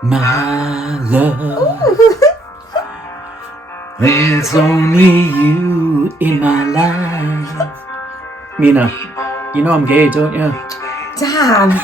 My love, there's only you in my life. Mina, you know I'm gay, don't you? Damn.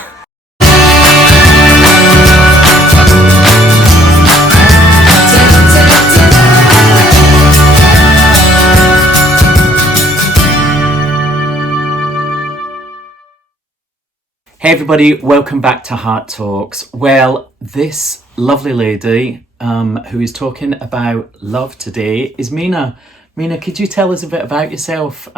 Hey everybody, welcome back to Hart Talks. Well, this lovely lady who is talking about love today is Mina. Mina, could you tell us a bit about yourself?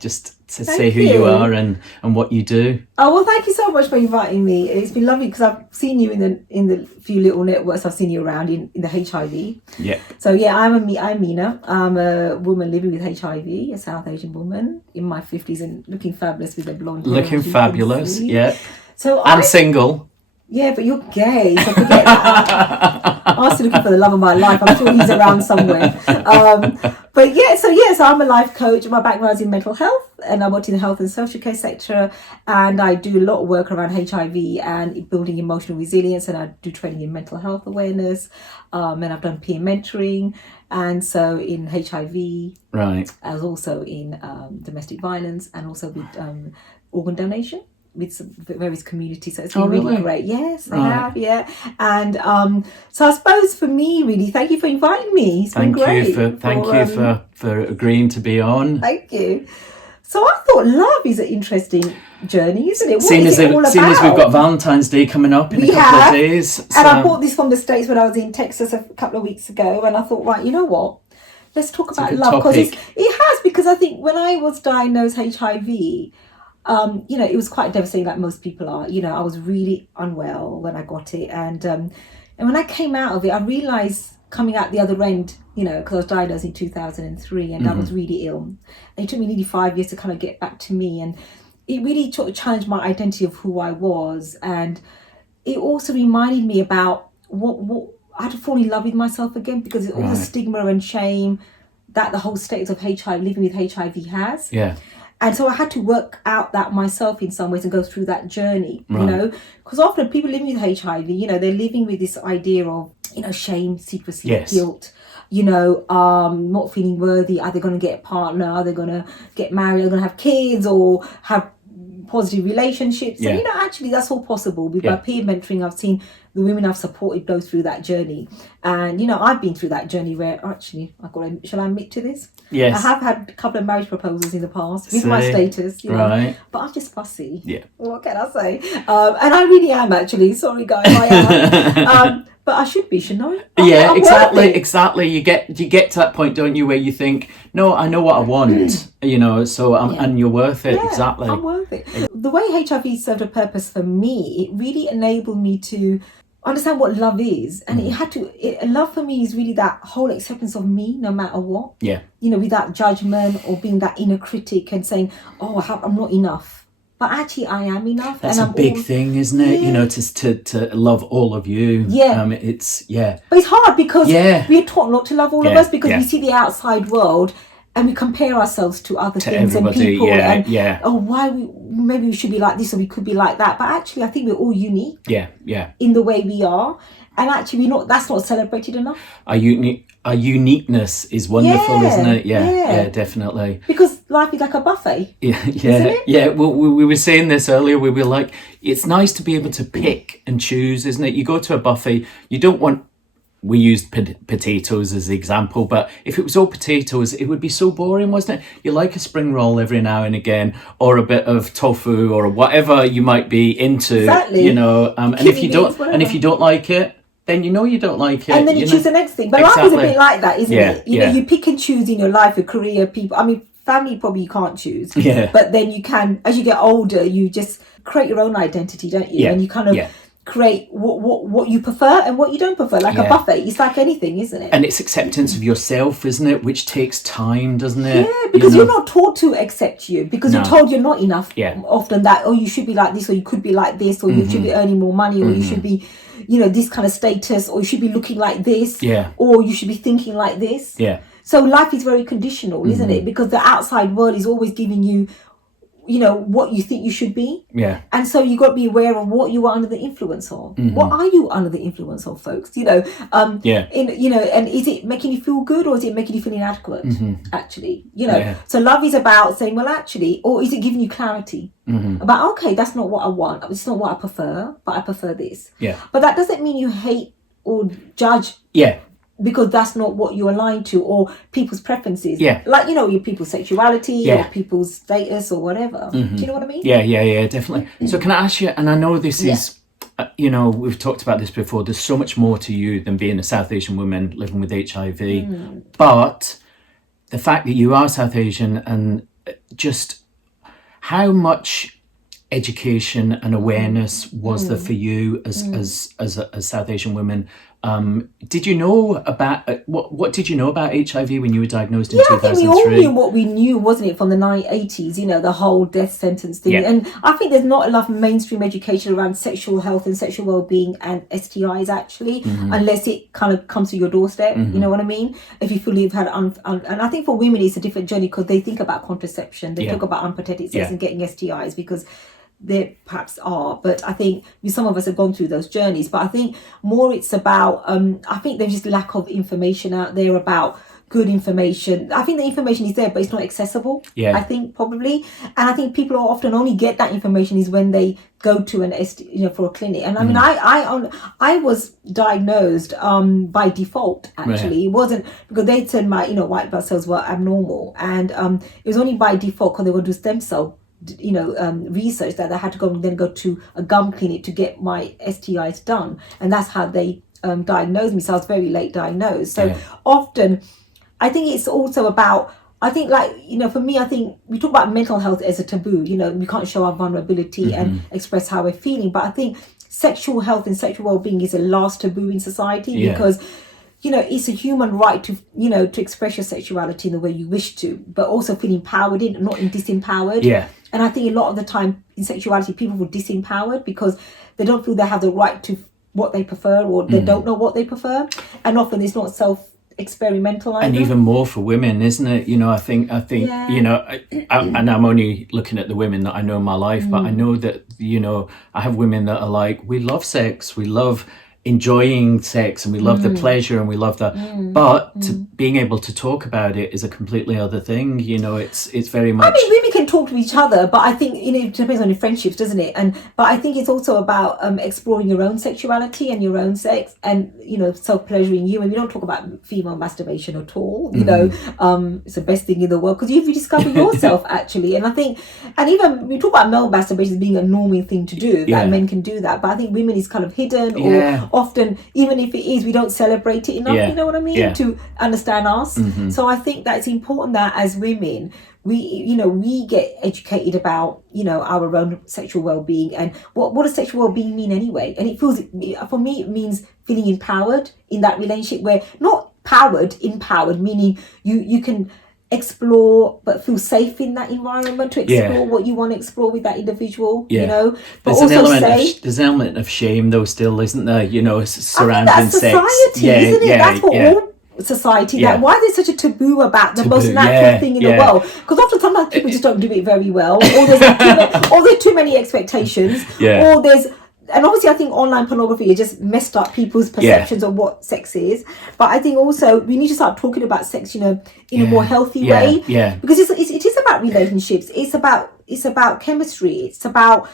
Just to say who you are and what you do. Oh, well, thank you so much for inviting me. It's been lovely because I've seen you in the few little networks I've seen you around in the HIV. Yeah. So yeah, I'm Mina. I'm a woman living with HIV, a South Asian woman in my 50s and looking fabulous with a blonde hair. Looking fabulous, yeah. So I'm single. Yeah, but you're gay, so forget that. I'm still looking for the love of my life. I'm sure he's around somewhere. So I'm a life coach. My background is in mental health, and I worked in the health and social care sector, and I do a lot of work around HIV and building emotional resilience, and I do training in mental health awareness, and I've done peer mentoring, and so in HIV, right. I was also in domestic violence, and also with organ donation with some various communities, so it's been really great. Yes, I have, yeah. And so I suppose for me, really, thank you for inviting me. It's been great. Thank you for agreeing to be on. Thank you. So I thought love is an interesting journey, isn't it? Seeing as we've got Valentine's Day coming up in a couple of days. So. And I bought this from the States when I was in Texas a couple of weeks ago, and I thought, right, you know what? Let's talk about love, because it has, because I think when I was diagnosed HIV, it was quite devastating, like most people are. I was really unwell when I got it, and when I came out of it, I realised coming out the other end, because I was diagnosed in 2003, and I was really ill, and it took me nearly 5 years to kind of get back to me, and it really sort of challenged my identity of who I was, and it also reminded me about what I had to fall in love with myself again, because all the stigma and shame that the whole status of living with HIV has. Yeah. And so I had to work out that myself in some ways and go through that journey, because often people living with HIV, they're living with this idea of, shame, secrecy, guilt, not feeling worthy. Are they going to get a partner? Are they going to get married? Are they going to have kids or have positive relationships? Yeah. And, actually that's all possible. With my peer mentoring, I've seen the women I've supported go through that journey. And, I've been through that journey where actually, shall I admit to this? Yes. I have had a couple of marriage proposals in the past with my status, but I'm just fussy. Yeah. What can I say? And I really am, actually. Sorry, guys, I am. But I should be, shouldn't I? Yeah, exactly. You get to that point, don't you, where you think, no, I know what I want, so and you're worth it. Yeah, exactly. I'm worth it. The way HIV served a purpose for me, it really enabled me to understand what love is, and love for me is really that whole acceptance of me no matter what. Yeah. Without judgment or being that inner critic and saying, I'm not enough. But actually, I am enough. That's a big thing, isn't it? Yeah. To love all of you. Yeah. But it's hard because we're taught not to love all of us, because we see the outside world and we compare ourselves to other things and people. Maybe we should be like this or we could be like that. But actually, I think we're all unique. Yeah. In the way we are. And actually, that's not celebrated enough. Our uniqueness is wonderful, isn't it? Yeah, definitely. Because life is like a buffet. Yeah. Well, we were saying this earlier. We were like, it's nice to be able to pick and choose, isn't it? You go to a buffet, you don't want. We used potatoes as the example, but if it was all potatoes, it would be so boring, wasn't it? You like a spring roll every now and again, or a bit of tofu, or whatever you might be into. Exactly. And if you don't like it, then you don't like it. And then you choose the next thing. But life is a bit like that, isn't it? You pick and choose in your life, your career, people. I mean, family probably you can't choose. Yeah. But then you can, as you get older, you just create your own identity, don't you? Yeah. And you kind of create what you prefer and what you don't prefer, like a buffet. It's like anything, isn't it? And it's acceptance of yourself, isn't it? Which takes time, doesn't it? Yeah, because you're not taught to accept you, because you're told you're not enough. Often that, you should be like this, or you could be like this, or you should be earning more money, or you should be this kind of status, or you should be looking like this, or you should be thinking like this. Yeah. So life is very conditional, isn't it? Because the outside world is always giving you what you think you should be. Yeah. And so you got to be aware of what you are under the influence of. What are you under the influence of, folks? And is it making you feel good, or is it making you feel inadequate? Actually, so love is about saying, well, actually, or is it giving you clarity about, okay, that's not what I want. It's not what I prefer, but I prefer this. Yeah. But that doesn't mean you hate or judge. Yeah. Because that's not what you're aligned to, or people's preferences. Yeah. Like, your people's sexuality or people's status or whatever. Do you know what I mean? Yeah, definitely. So can I ask you, and I know this is, we've talked about this before, there's so much more to you than being a South Asian woman living with HIV. But the fact that you are South Asian, and just how much education and awareness was there for you as a South Asian woman? Did you know about what did you know about HIV when you were diagnosed in 2003? I think we all knew what we knew, wasn't it, from the 80s, the whole death sentence thing. And I think there's not enough mainstream education around sexual health and sexual well-being and STIs, actually, unless it kind of comes to your doorstep. You know what I mean? If you feel you've had and I think for women it's a different journey, because they think about contraception, they talk about unprotected sex and getting STIs, because there perhaps are, but I think some of us have gone through those journeys. But I think more it's about I think there's just lack of information out there about good information. I think the information is there, but it's not accessible. I think probably, and I think people often only get that information is when they go to an for a clinic. And I mean, I was diagnosed by default. Actually, it wasn't because they said my white blood cells were abnormal, and it was only by default because they would do stem cell research that I had to go to a gum clinic to get my STIs done, and that's how they diagnosed me. So I was very late diagnosed. So often I think it's also about, I think, for me, I think we talk about mental health as a taboo. We can't show our vulnerability and express how we're feeling, but I think sexual health and sexual well-being is a last taboo in society, because it's a human right to, to express your sexuality in the way you wish to, but also feel empowered in, not in disempowered. And I think a lot of the time in sexuality, people feel disempowered because they don't feel they have the right to what they prefer, or they don't know what they prefer. And often it's not self-experimental either. And even more for women, isn't it? I think, and I'm only looking at the women that I know in my life, but I know that, I have women that are like, we love sex, we love enjoying sex, and we love the pleasure, and we love that, but being able to talk about it is a completely other thing. It's very much, I mean, women can talk to each other, but I think it depends on your friendships, doesn't it? But I think it's also about exploring your own sexuality and your own sex, and self-pleasuring you. And we don't talk about female masturbation at all. It's the best thing in the world, because you rediscover yourself actually. And I think, and even we talk about male masturbation as being a normal thing to do, that men can do that, but I think women is kind of hidden, or often, even if it is, we don't celebrate it enough, you know what I mean, to understand us. So I think that it's important that as women, we get educated about, our own sexual well-being, and what does sexual well-being mean anyway. And it feels, for me, it means feeling empowered in that relationship, where not empowered, meaning you can explore but feel safe in that environment to explore what you want to explore with that individual, but there's also there's an element of shame though still, isn't there, surrounding that's sex. Society, isn't it? That's what all society, that why there's such a taboo about the most natural thing in the world, because often sometimes people just don't do it very well, or there's too many expectations, or there's, and obviously I think online pornography has just messed up people's perceptions of what sex is. But I think also we need to start talking about sex, in a more healthy way. Because it is about relationships. It's about chemistry. It's about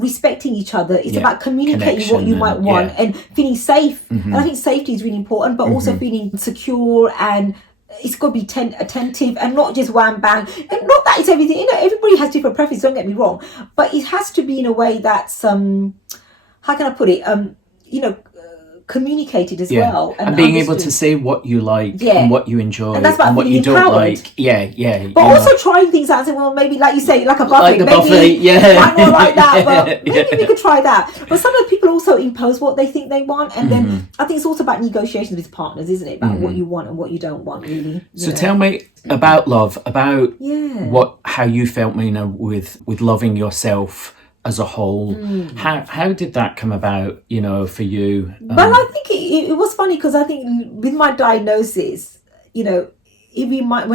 respecting each other. It's about communicating what you might want and feeling safe. And I think safety is really important, but also feeling secure, and it's got to be attentive and not just wham bang. And not that it's everything. Everybody has different preferences. Don't get me wrong, but it has to be in a way that's how can I put it? Communicated as well, and being able to say what you like and what you enjoy and what you don't like. But also trying things out, and saying, well, maybe, like you say, like a buffet, might not like that, but maybe we could try that. But sometimes people also impose what they think they want, and then I think it's also about negotiations with partners, isn't it? About what you want and what you don't want, really. So tell me about love, about how you felt, Mina, with loving yourself as a whole. How did that come about, for you? Well, I think it was funny, because I think with my diagnosis, when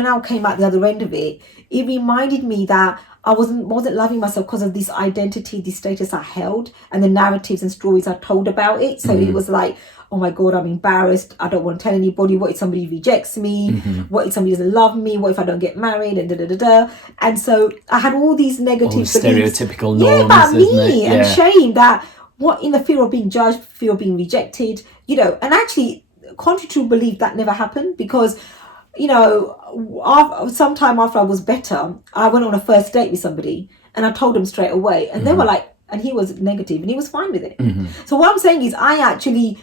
I came out the other end of it, it reminded me that I wasn't loving myself because of this identity, this status I held, and the narratives and stories I told about it. So it was like, oh my God, I'm embarrassed. I don't want to tell anybody. What if somebody rejects me? What if somebody doesn't love me? What if I don't get married? And And so I had all these negative all stereotypical norms, about isn't me it? and shame, that what in the fear of being judged, fear of being rejected, and actually, contrary to belief, that never happened, because sometime after I was better, I went on a first date with somebody and I told them straight away, and they were like, and he was negative and he was fine with it. So what I'm saying is, I actually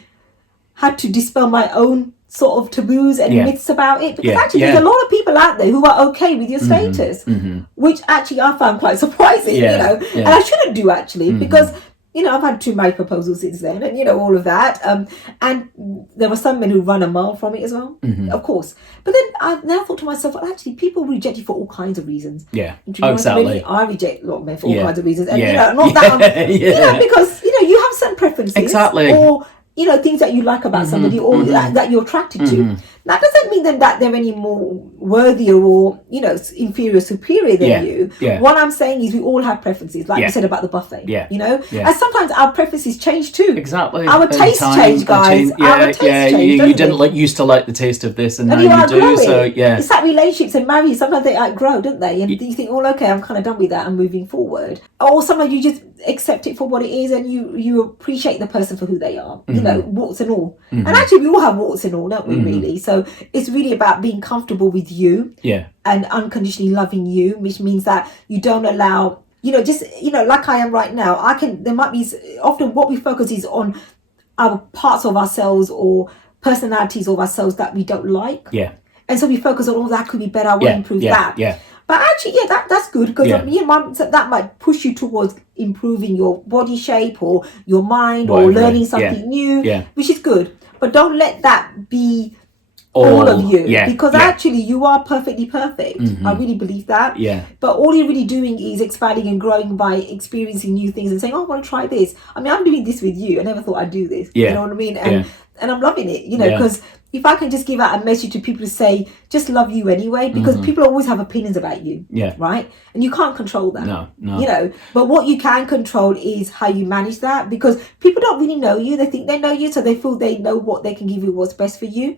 had to dispel my own sort of taboos and myths about it, because actually there's a lot of people out there who are okay with your status, which actually I found quite surprising, and I shouldn't do, actually, because I've had 2 marriage proposals since then, and all of that, and there were some men who run a mile from it as well, of course. But then I now thought to myself, well, actually, people reject you for all kinds of reasons. Exactly. I reject a lot of men for all kinds of reasons, and not that because you have certain preferences, or things that you like about somebody, or that you're attracted to. That doesn't mean then that they're any more worthier or inferior, superior than you. What I'm saying is, we all have preferences, like you said about the buffet. And sometimes our preferences change too. Exactly. Our tastes change, guys. Our tastes change. You didn't used to like the taste of this, and now you do. So it's like relationships and marriage. Sometimes they outgrow, don't they? And you think, okay, I'm kind of done with that. I'm moving forward. Or sometimes you just accept it for what it is, and you appreciate the person for who they are. Warts and all. And actually, we all have warts and all, don't we? Really. So it's really about being comfortable with you, and unconditionally loving you, which means that you don't allow, like I am right now. There might be, often what we focus is on our parts of ourselves or personalities of ourselves that we don't like. And so we focus on, that could be better, I will improve that. But actually, that's good, because that might push you towards improving your body shape or your mind, or learning something new, which is good. But don't let that be all of you, because actually you are perfectly perfect. I really believe that. But all you're really doing is expanding and growing by experiencing new things and saying, I want to try this. I mean, I'm doing this with you. I never thought I'd do this. You know what I mean? And I'm loving it, because if I can just give out a message to people to say, just love you anyway, because people always have opinions about you, right? And you can't control that. No. But what you can control is how you manage that, because people don't really know you. They think they know you, so they feel they know what they can give you, what's best for you.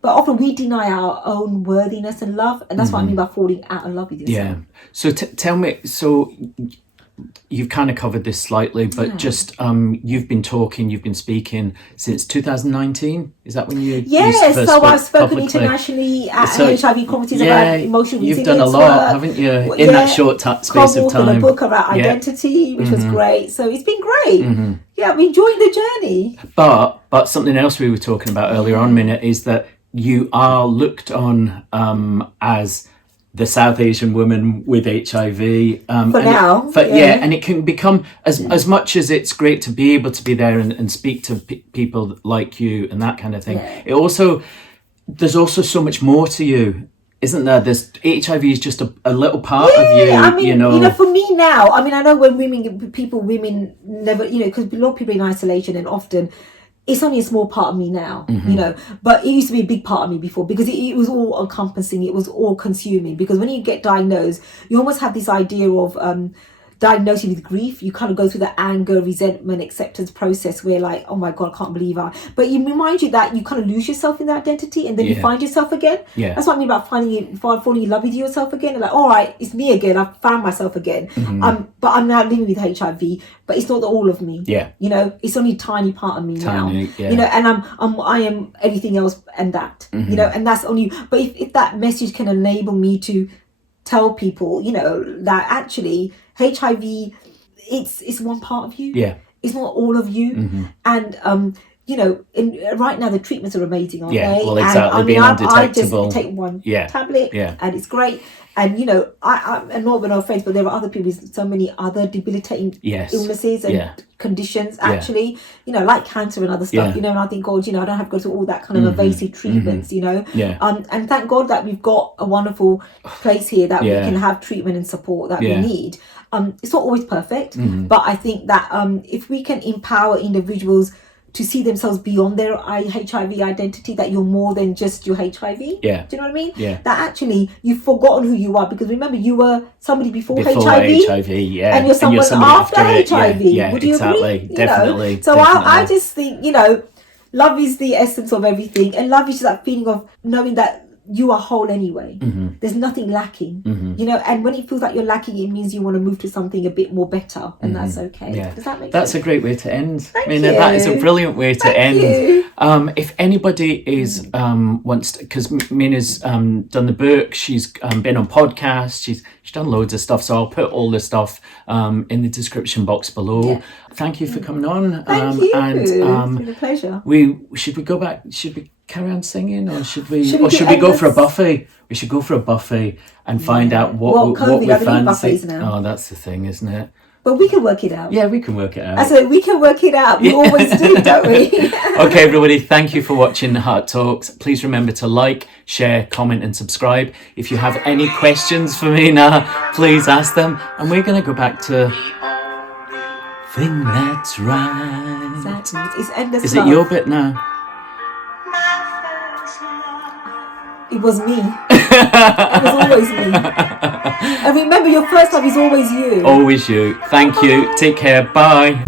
But often we deny our own worthiness and love, and that's what I mean by falling out of love with yourself. So tell me, so you've kind of covered this slightly, but just you've been speaking since 2019. Is that when you? So I've spoken internationally at HIV conferences about emotional resilience. You've done a lot, haven't you, in that short space of time? A book about identity, which was great. So it's been great. I'm enjoying the journey. But something else we were talking about earlier on, Minna, is that you are looked on as the South Asian woman with HIV. And it can become, as much as it's great to be able to be there and speak to people like you and that kind of thing, there's also so much more to you, isn't there? There's HIV is just a little part of you. I mean, for me now, I mean, I know when women never, because a lot of people are in isolation, and often it's only a small part of me now, but it used to be a big part of me before, because it was all encompassing, it was all consuming. Because when you get diagnosed, you almost have this idea of diagnosing with grief. You kind of go through the anger, resentment, acceptance process where, like, oh my God, I can't believe I. But it reminds you that you kind of lose yourself in that identity, and then you find yourself again. That's what I mean about falling in love with yourself again. And like, all right, it's me again. I've found myself again. But I'm now living with HIV. But it's not all of me. It's only a tiny part of me now. And I am everything else and that. And that's only. But if that message can enable me to tell people, that actually HIV, it's one part of you. It's not all of you. And right now the treatments are amazing, aren't they? Well, exactly. Being undetectable. I just take one tablet, and it's great. And I'm not with no offense, but there are other people with so many other debilitating illnesses and conditions, actually, like cancer and other stuff, and I think, God, I don't have to go through all that kind of evasive treatments, and thank God that we've got a wonderful place here that we can have treatment and support that we need. It's not always perfect, but I think that if we can empower individuals to see themselves beyond their HIV identity, that you're more than just your HIV. Yeah. Do you know what I mean? Yeah. That actually you've forgotten who you are, because remember, you were somebody before HIV. Yeah. And you're someone after HIV. Yeah, Would you exactly. agree? Definitely. So definitely. I just think, love is the essence of everything. And love is just that feeling of knowing that you are whole anyway. There's nothing lacking. And when it feels like you're lacking, it means you want to move to something a bit more better, and that's okay. Yeah. Does that make sense? That's a great way to end. Thank Mina, you. that is a brilliant way to Thank end. you. If anybody is wants, because Mina's done the book, she's been on podcasts, she's done loads of stuff. So I'll put all the stuff in the description box below. Yeah. Thank you for coming on. Thank you. And it's been a pleasure. Should we go back? Should we carry on singing, or should we go for a buffet? We should go for a buffet and find out what we fancy. Oh, that's the thing, isn't it? But we can work it out. Yeah, we can work it out. I said we can work it out. We always do, don't we? Okay, everybody, thank you for watching Hart Talks. Please remember to like, share, comment and subscribe. If you have any questions for me now, please ask them. And we're going to go back to Thing That's Right. Exactly. It's endless Is love. it your bit now? It was me. It was always me. And remember, your first love is always you. Always you. Thank you. Take care. Bye.